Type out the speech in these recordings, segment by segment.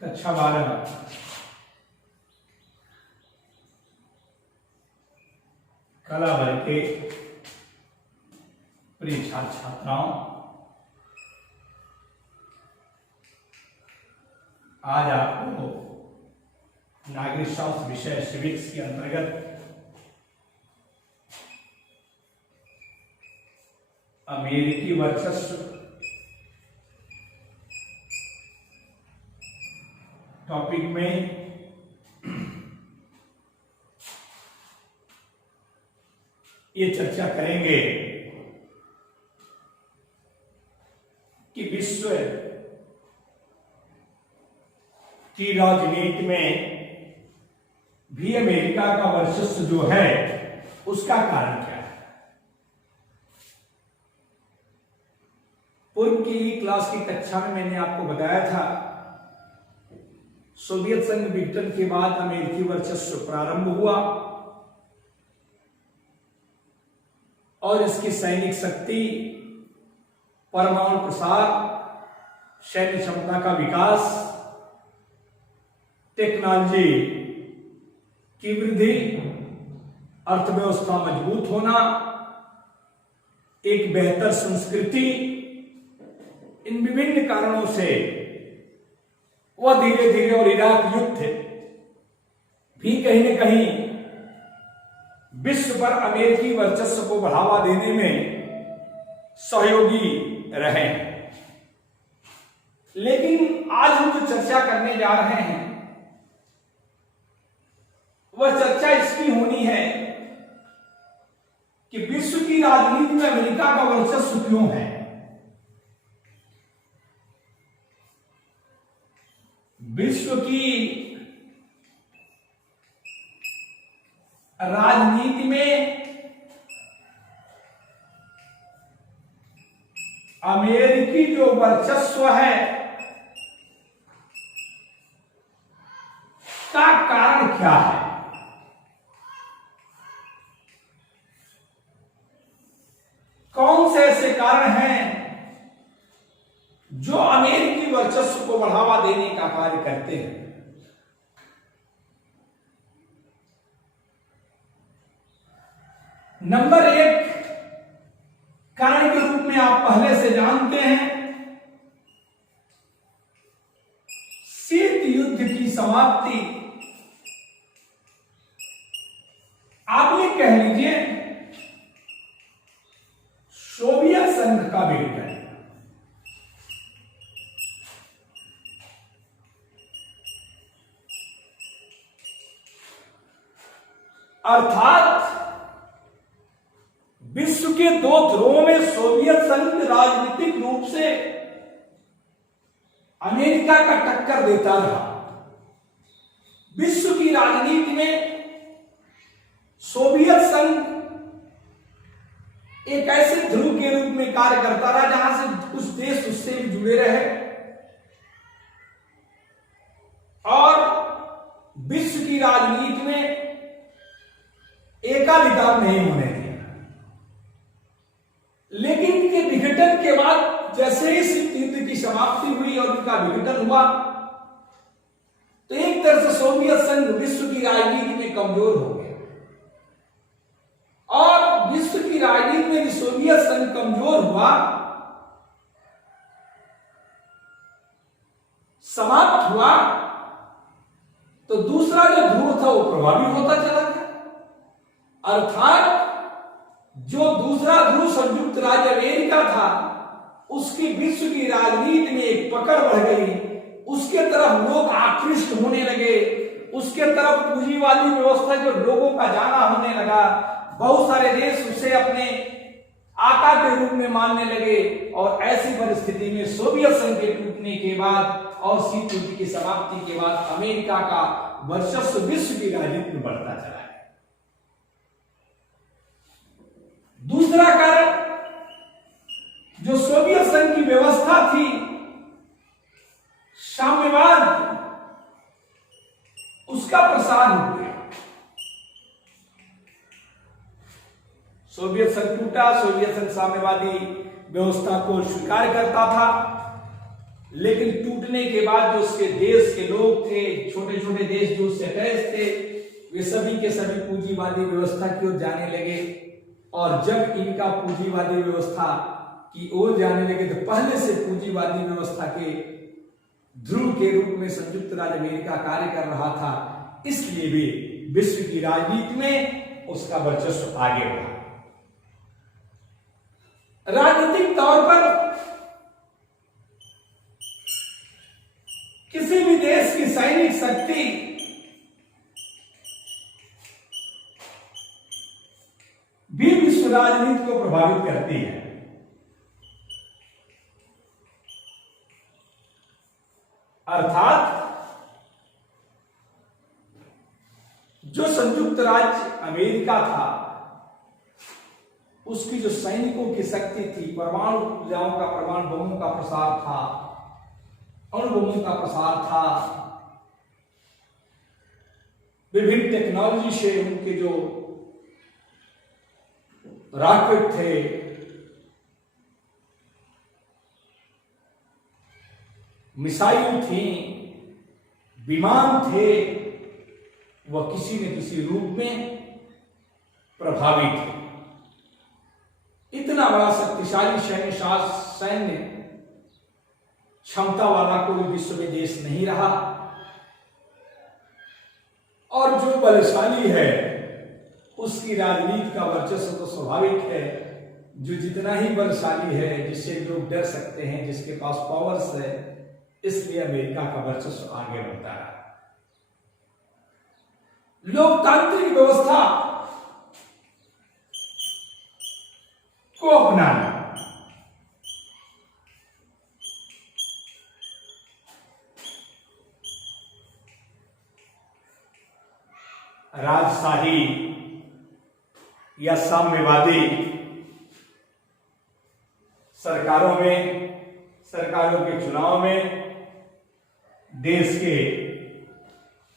कक्षा 12 कला वर्ग के प्रिय छात्र छात्राओं, आज आपको नागरिक शास्त्र विषय सिविक्स के अंतर्गत अमेरिकी वर्चस्व टॉपिक में ये चर्चा करेंगे कि विश्व की राजनीति में भी अमेरिका का वर्चस्व जो है उसका कारण क्या है। पूर्व की क्लास की कक्षा में मैंने आपको बताया था, सोवियत संघ विघटन के बाद अमेरिकी वर्चस्व प्रारंभ हुआ और इसकी सैनिक शक्ति, परमाणु प्रसार, सैन्य क्षमता का विकास, टेक्नोलॉजी की वृद्धि, अर्थव्यवस्था मजबूत होना, एक बेहतर संस्कृति, इन विभिन्न कारणों से वह धीरे धीरे और इराक युद्ध भी कहीं न कहीं विश्व पर अमेरिकी वर्चस्व को बढ़ावा देने में सहयोगी रहे। लेकिन आज हम जो चर्चा करने जा रहे हैं वह चर्चा इसकी होनी है कि विश्व की राजनीति में अमेरिका का वर्चस्व क्यों है। विश्व की राजनीति में अमेरिकी जो वर्चस्व है का कारण क्या है। कौन से ऐसे कारण हैं जो अमेरिकी वर्चस्व को बढ़ावा देने का कार्य करते हैं। नंबर 1 कारण के रूप में आप पहले से जानते हैं, शीत युद्ध की समाप्ति, आप ये कह लीजिए सोवियत संघ का विघटन। अर्थात विश्व के दो ध्रुवों में सोवियत संघ राजनीतिक रूप से अमेरिका का टक्कर देता रहा। विश्व की राजनीति में सोवियत संघ एक ऐसे ध्रुव के रूप में कार्य करता रहा जहां से कुछ देश उससे भी जुड़े रहे और विश्व की राजनीति में एकाधिकार नहीं होने दिया। लेकिन इनके विघटन के बाद जैसे ही शीत युद्ध की समाप्ति हुई और इनका विघटन हुआ तो एक तरह से सोवियत संघ विश्व की राजनीति में कमजोर हो गया और विश्व की राजनीति में सोवियत संघ कमजोर हुआ, समाप्त हुआ, तो दूसरा जो ध्रुव था वो प्रभावी होता चला गया। अर्थात जो दूसरा ध्रुव संयुक्त राज्य अमेरिका था उसकी विश्व की राजनीति में एक पकड़ बढ़ गई, उसके तरफ लोग आकृष्ट होने लगे, उसके तरफ पूंजीवादी व्यवस्था जो लोगों का जाना होने लगा, बहुत सारे देश उसे अपने आका के रूप में मानने लगे और ऐसी परिस्थिति में सोवियत संघ के टूटने के बाद और शीत युद्ध की समाप्ति के बाद अमेरिका का वर्चस्व विश्व की राजनीति में बढ़ता चला है। दूसरा कारण जो सोवियत संघ की व्यवस्था थी, साम्यवाद, उसका प्रसार हो गया। सोवियत संघ टूटा, सोवियत संघ साम्यवादी व्यवस्था को स्वीकार करता था लेकिन टूटने के बाद जो उसके देश के लोग थे, छोटे छोटे देश जो उससे अटैच थे, वे सभी के सभी पूंजीवादी व्यवस्था की ओर जाने लगे। और जब इनका पूंजीवादी व्यवस्था की ओर जाने लगे तो पहले से पूंजीवादी व्यवस्था के ध्रुव के रूप में संयुक्त राज्य अमेरिका कार्य कर रहा था, इसलिए भी विश्व की राजनीति में उसका वर्चस्व आगे बढ़ा। राजनीतिक तौर पर किसी भी देश की सैनिक शक्ति भी विश्व राजनीति को प्रभावित करती है। अर्थात जो संयुक्त राज्य अमेरिका था, उसकी जो सैनिकों की शक्ति थी, परमाणु ऊर्जाओं का, परमाणु बमों का प्रसार था, अणु बमों का प्रसार था, विभिन्न टेक्नोलॉजी से उनके जो रॉकेट थे, मिसाइल थी, विमान थे, वह किसी न किसी रूप में प्रभावी थे। इतना बड़ा शक्तिशाली सैन्य क्षमता वाला कोई विश्व में देश नहीं रहा। और जो बलशाली है उसकी राजनीति का वर्चस्व तो स्वाभाविक है। जो जितना ही बलशाली है, जिससे लोग डर सकते हैं, जिसके पास पावर्स है, इसलिए अमेरिका का वर्चस्व आगे बढ़ता है। लोकतांत्रिक व्यवस्था को अपनाना, राजशाही या साम्यवादी सरकारों के चुनाव में देश के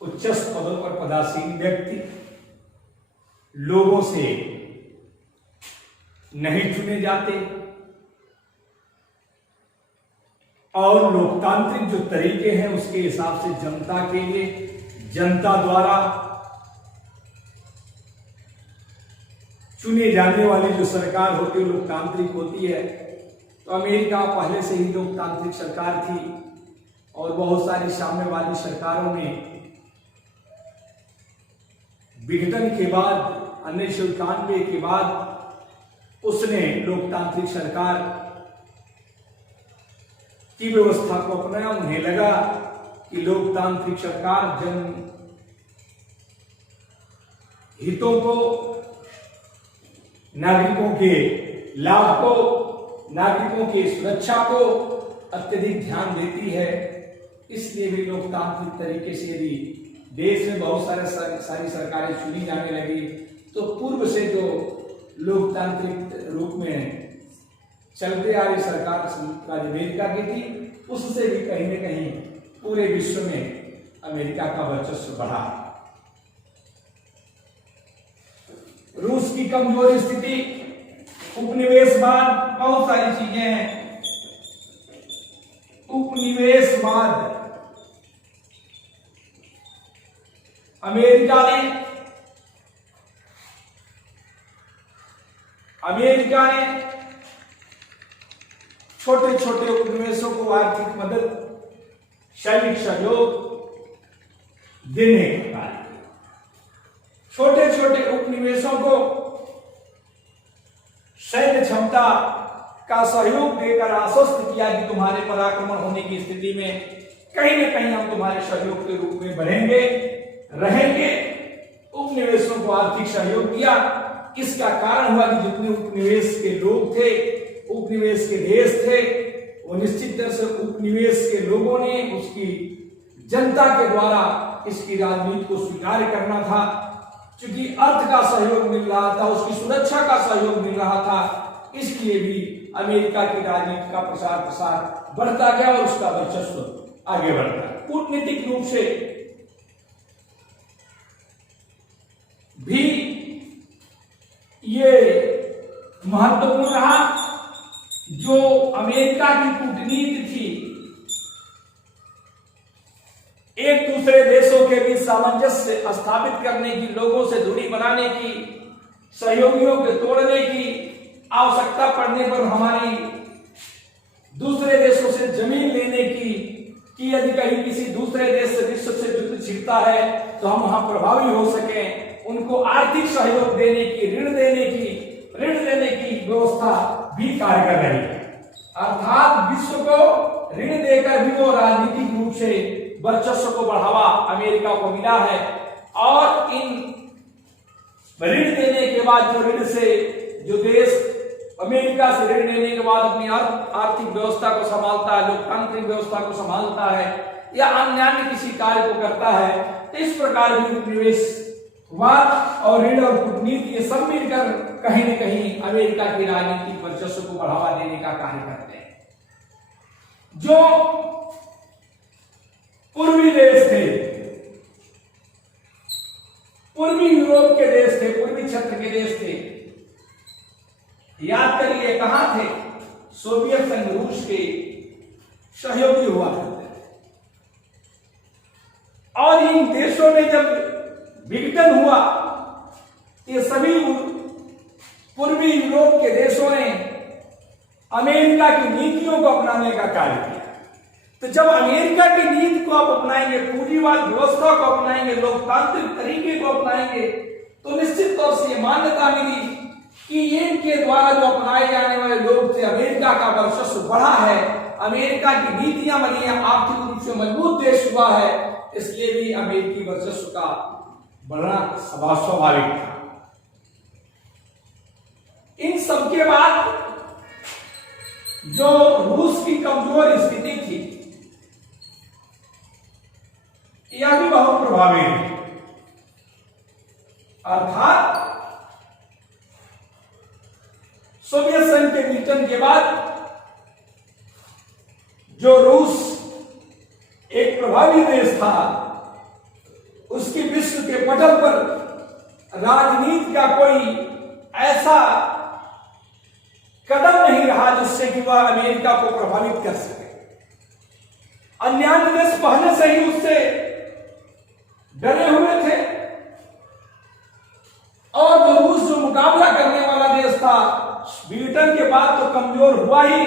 उच्चस्थ पदों पर पदासीन व्यक्ति लोगों से नहीं चुने जाते और लोकतांत्रिक जो तरीके हैं उसके हिसाब से जनता के लिए, जनता द्वारा चुने जाने वाली जो सरकार होती है लोकतांत्रिक होती है। तो अमेरिका पहले से ही लोकतांत्रिक सरकार थी और बहुत सारी साम्यवादी सरकारों में विघटन के बाद 1991 के बाद उसने लोकतांत्रिक सरकार की व्यवस्था को अपनाया। उन्हें लगा कि लोकतांत्रिक सरकार जन हितों को, नागरिकों के लाभ को, नागरिकों की सुरक्षा को अत्यधिक ध्यान देती है। इसलिए भी लोकतांत्रिक तरीके से यदि देश में बहुत सारी सरकारें चुनी जाने लगी तो पूर्व से जो लोकतांत्रिक रूप में चलते आ रही सरकार संयुक्त राज्य अमेरिका की थी, उससे भी कहीं न कहीं पूरे विश्व में अमेरिका का वर्चस्व बढ़ा। रूस की कमजोर स्थिति, उपनिवेशवाद, बहुत सारी चीजें हैं। उपनिवेशवाद अमेरिका ने छोटे छोटे उपनिवेशों को आर्थिक मदद, सैनिक सहयोग देने का कार्य किया। छोटे छोटे उपनिवेशों को सैन्य क्षमता का सहयोग देकर आश्वस्त किया कि तुम्हारे पर आक्रमण होने की स्थिति में कहीं न कहीं हम तुम्हारे सहयोग के रूप में बढ़ेंगे, रहेंगे। उपनिवेशों को आर्थिक सहयोग दिया। इसका कारण हुआ कि जितने उपनिवेश के लोग थे, उपनिवेश के देश थे, वो निश्चित तरह से उपनिवेश के लोगों ने उसकी जनता के द्वारा इसकी राजनीति को स्वीकार करना था। क्योंकि अर्थ का सहयोग मिल रहा था, उसकी सुरक्षा का सहयोग मिल रहा था, इसलिए भी अमेरिका की राजनीति का प्रसार बढ़ता गया और उसका वर्चस्व आगे बढ़ता। कूटनीतिक रूप से भी ये महत्वपूर्ण रहा। जो अमेरिका की कूटनीति थी एक दूसरे देशों के बीच सामंजस्य स्थापित करने की, लोगों से दूरी बनाने की, सहयोगियों के तोड़ने की, आवश्यकता पड़ने पर हमारी दूसरे देशों से जमीन लेने की, कि यदि कहीं किसी दूसरे देश से विश्व से युद्ध छिड़ता है तो हम वहां प्रभावी हो सके, उनको आर्थिक सहयोग देने की, ऋण देने की व्यवस्था भी कार्य कर रही है। अर्थात विश्व को ऋण देकर भी वो राजनीतिक रूप से वर्चस्व को बढ़ावा अमेरिका को मिला है। और इन ऋण देने के बाद जो देश अमेरिका से ऋण लेने के बाद अपनी आर्थिक व्यवस्था को संभालता है, लोकतांत्रिक व्यवस्था को संभालता है या अन्य किसी कार्य को करता है, तो इस प्रकार भी उपनिवेशवाद और ऋण और कूटनीति ये सब मिलकर कहीं न कहीं अमेरिका की राजनीतिक वर्चस्व को बढ़ावा देने का कार्य करते हैं। जो पूर्वी देश थे, पूर्वी यूरोप के देश थे, पूर्वी क्षेत्र के देश थे, याद करिए कहां थे? सोवियत संघ, रूस के सहयोगी हुआ करते थे। और इन देशों में जब विघटन हुआ, ये सभी पूर्वी यूरोप के देशों ने अमेरिका की नीतियों को अपनाने का कार्य किया। तो जब अमेरिका की नीति को आप अपनाएंगे, पूंजीवाद व्यवस्था को अपनाएंगे, लोकतांत्रिक तरीके को अपनाएंगे, तो निश्चित तौर से ये मान्यता मिली कि इनके द्वारा जो अपनाए जाने वाले लोग थे, अमेरिका का वर्चस्व बढ़ा है, अमेरिका की नीतियां बनी है, आर्थिक रूप से मजबूत देश हुआ है, इसलिए भी अमेरिकी वर्चस्व का बढ़ना स्वाभाविक था। इन सबके बाद जो रूस की कमजोर स्थिति थी, यह भी बहुत प्रभावी है। अर्थात सोवियत संघ के विघटन के बाद जो रूस एक प्रभावी देश था, उसकी विश्व के पटल पर राजनीति का कोई ऐसा कदम नहीं रहा जिससे कि वह अमेरिका को प्रभावित कर सके। अन्य देश पहले से ही उससे डरे हुए थे और जो रूस जो मुकाबला करने वाला देश था, विघटन के बाद तो कमजोर हुआ ही,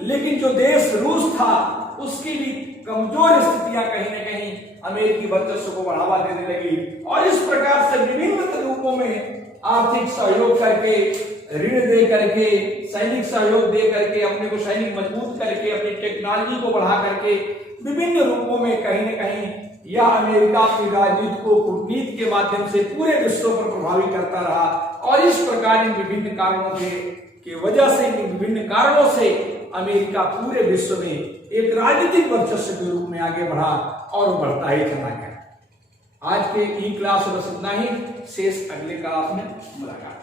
लेकिन जो देश रूस था उसकी भी कमजोर स्थितियां कहीं न कहीं अमेरिकी वर्चस्व को बढ़ावा देने लगी। और इस प्रकार से विभिन्न रूपों में आर्थिक सहयोग करके, ऋण दे करके, सैनिक सहयोग दे करके, अपने को सैनिक मजबूत करके, अपनी टेक्नोलॉजी को बढ़ा करके, विभिन्न रूपों में कहीं न कहीं यह अमेरिका की राजनीति को कूटनीति के माध्यम से पूरे विश्व पर प्रभावित करता रहा। और इस प्रकार इन विभिन्न कारणों की वजह से, इन विभिन्न कारणों से अमेरिका पूरे विश्व में एक राजनीतिक वर्चस्व के रूप में आगे बढ़ा और बढ़ता ही चला गया। आज के ई क्लास बस इतना ही, शेष अगले क्लास में मुलाकात।